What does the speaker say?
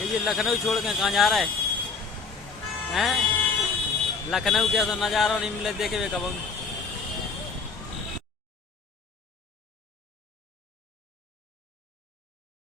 ये लखनऊ छोड़ के कहाँ जा रहा है? हैं? लखनऊ क्या तो नज़ारा नहीं मिले देखे हुए कब।